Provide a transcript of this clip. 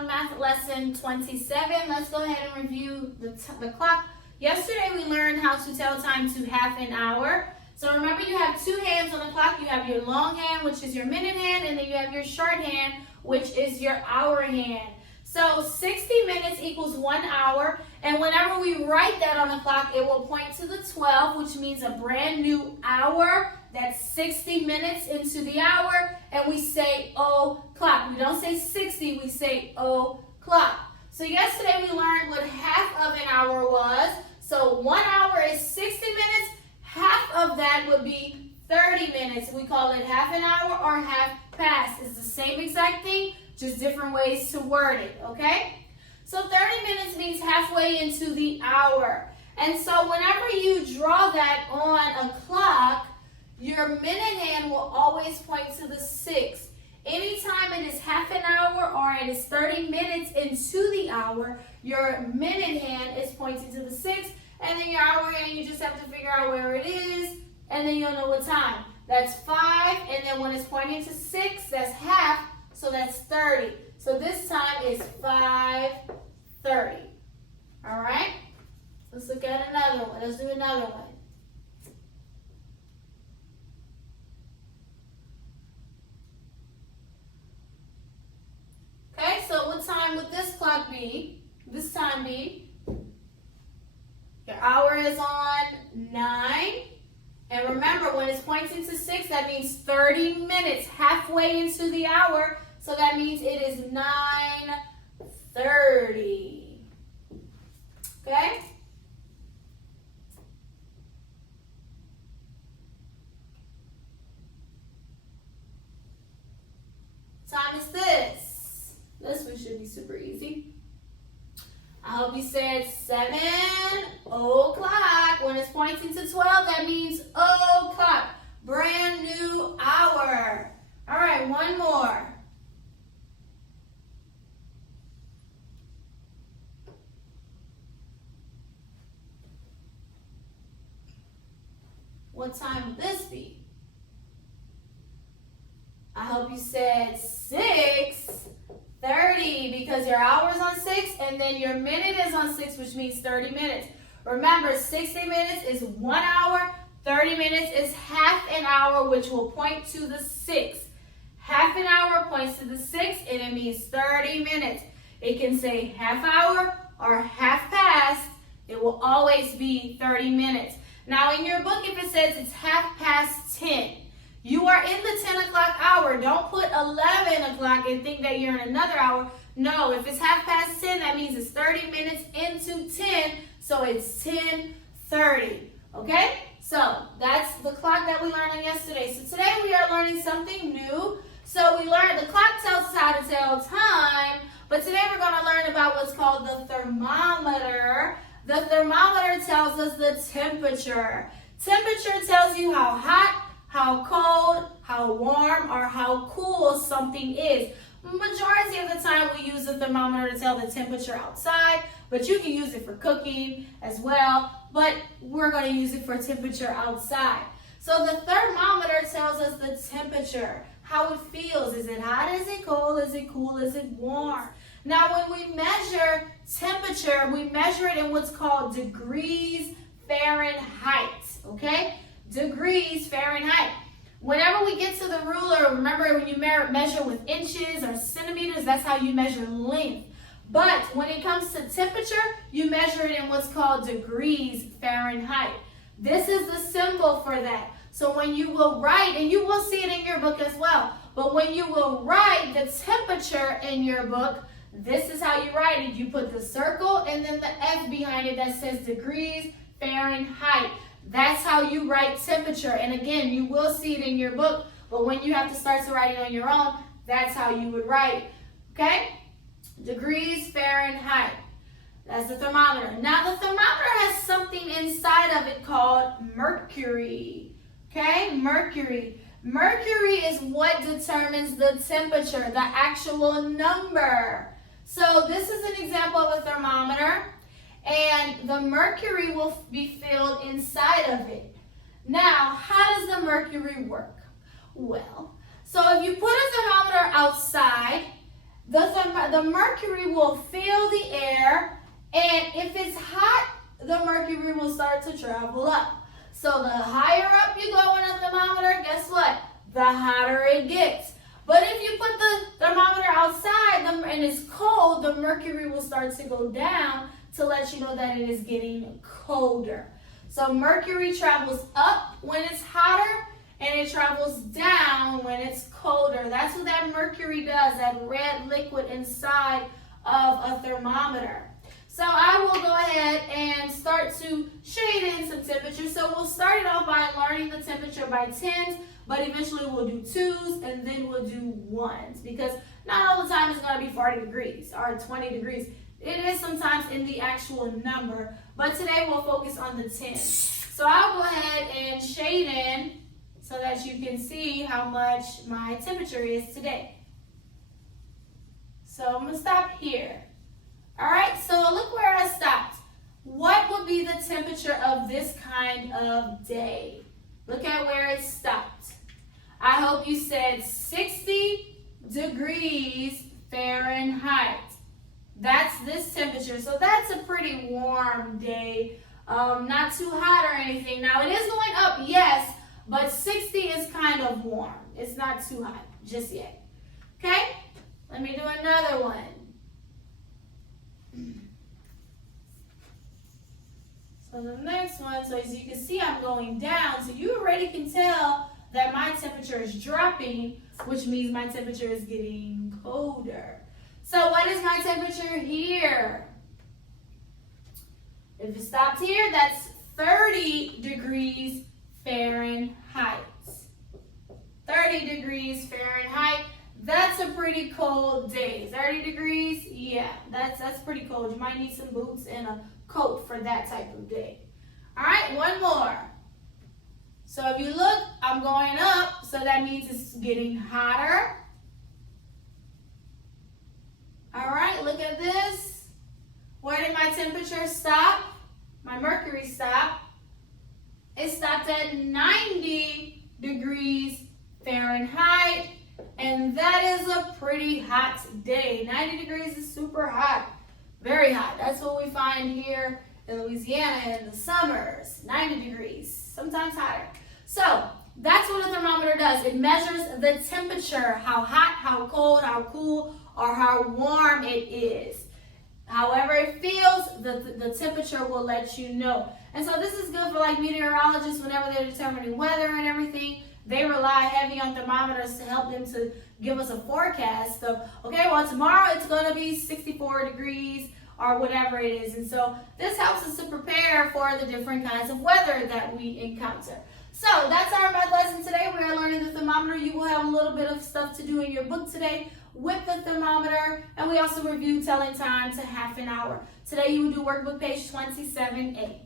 Sound Math Lesson 27. Let's go ahead and review the clock. Yesterday we learned how to tell time to half an hour. So remember, you have two hands on the clock. You have your long hand, which is your minute hand, and then you have your short hand, which is your hour hand. So 60 minutes equals 1 hour, and whenever we write that on the clock, it will point to the 12, which means a brand new hour. That's 60 minutes into the hour, and we say o'clock. We don't say 60, we say o'clock. So yesterday we learned what half of an hour was. So 1 hour is 60 minutes. Half of that would be 30 minutes. We call it half an hour or half past. It's the same exact thing, just different ways to word it, okay? So 30 minutes means halfway into the hour. And so whenever you draw that on a clock, your minute hand will always point to the 6. Anytime it is half an hour or it is 30 minutes into the hour, your minute hand is pointing to the 6, and then your hour hand, you just have to figure out where it is, and then you'll know what time. That's 5, and then when it's pointing to 6, that's half, so that's 30. So this time is 5:30. All right? Let's look at another one. Let's do another one. Okay, so what time would this clock be? This time be? Your hour is on 9. And remember, when it's pointing to 6, that means 30 minutes, halfway into the hour. So that means it is 9:30. Okay? Time is this. This one should be super easy. I hope you said 7 o'clock. When it's pointing to 12, that means o'clock. Brand new hour. All right, one more. What time would this be? I hope you said 6:30 because your hour is on 6 and then your minute is on 6, which means 30 minutes. Remember, 60 minutes is 1 hour, 30 minutes is half an hour, which will point to the 6. Half an hour points to the 6 and it means 30 minutes. It can say half hour or half past. It will always be 30 minutes. Now in your book, if it says it's 10:30, you are in the 10 o'clock hour. Don't put 11 o'clock and think that you're in another hour. No, if it's 10:30, that means it's 30 minutes into 10, so it's 10:30. Okay? So that's the clock that we learned on yesterday. So today we are learning something new. So we learned the clock tells us how to tell time, but today we're going to learn about what's called the thermometer. The thermometer tells us the temperature. Temperature tells you how hot, how cold, how warm, or how cool something is. Majority of the time we use the thermometer to tell the temperature outside, but you can use it for cooking as well, but we're going to use it for temperature outside. So the thermometer tells us the temperature, how it feels. Is it hot? Is it cold? Is it cool? Is it warm? Now when we measure temperature, we measure it in what's called degrees Fahrenheit, okay? Degrees Fahrenheit. Whenever we get to the ruler, remember when you measure with inches or centimeters, that's how you measure length. But when it comes to temperature, you measure it in what's called degrees Fahrenheit. This is the symbol for that. So when you will write, and you will see it in your book as well, but when you will write the temperature in your book, this is how you write it. You put the circle and then the F behind it that says degrees Fahrenheit. That's how you write temperature. And again, you will see it in your book, but when you have to start to write it on your own, that's how you would write. Okay? Degrees Fahrenheit. That's the thermometer. Now the thermometer has something inside of it called mercury. Okay? Mercury. Mercury is what determines the temperature, the actual number. So this is an example of a thermometer. And the mercury will be filled inside of it. Now, how does the mercury work? Well, so if you put a thermometer outside, the thermometer the mercury will fill the air, and if it's hot, the mercury will start to travel up. So the higher up you go on a thermometer, guess what? The hotter it gets. But if you put the thermometer outside and it's cold, the mercury will start to go down to let you know that it is getting colder. So mercury travels up when it's hotter, and it travels down when it's colder. That's what that mercury does, that red liquid inside of a thermometer. So I will go ahead and start to shade in some temperature. So we'll start it off by learning the temperature by tens, but eventually we'll do twos, and then we'll do ones, because not all the time it's going to be 40 degrees or 20 degrees. It is sometimes in the actual number, but today we'll focus on the tens. So I'll go ahead and shade in so that you can see how much my temperature is today. So I'm going to stop here. All right, so look where I stopped. What would be the temperature of this kind of day? Look at where it stopped. I hope you said 60 degrees Fahrenheit. That's this temperature. So that's a pretty warm day. Not too hot or anything. Now it is going up, yes, but 60 is kind of warm. It's not too hot just yet. Okay? Let me do another one. So the next one, so as you can see, I'm going down. So you already can tell that my temperature is dropping, which means my temperature is getting colder. So what is my temperature here? If it stopped here, that's 30 degrees Fahrenheit. 30 degrees Fahrenheit. That's a pretty cold day. 30 degrees, yeah, that's pretty cold. You might need some boots and a coat for that type of day. All right, one more. So if you look, I'm going up, so that means it's getting hotter. All right, look at this. Where did my temperature stop? My mercury stop. It stopped at 90 degrees Fahrenheit, and that is a pretty hot day. 90 degrees is super hot. Very hot. That's what we find here in Louisiana in the summers. 90 degrees, sometimes hotter. So that's what a thermometer does. It measures the temperature, how hot, how cold, how cool, or how warm it is. However it feels, the temperature will let you know. And so this is good for like meteorologists whenever they're determining weather and everything. They rely heavy on thermometers to help them to give us a forecast of, okay, well, tomorrow it's going to be 64 degrees or whatever it is. And so this helps us to prepare for the different kinds of weather that we encounter. So that's our math lesson today. We are learning the thermometer. You will have a little bit of stuff to do in your book today with the thermometer. And we also reviewed telling time to half an hour. Today you will do workbook page 27A.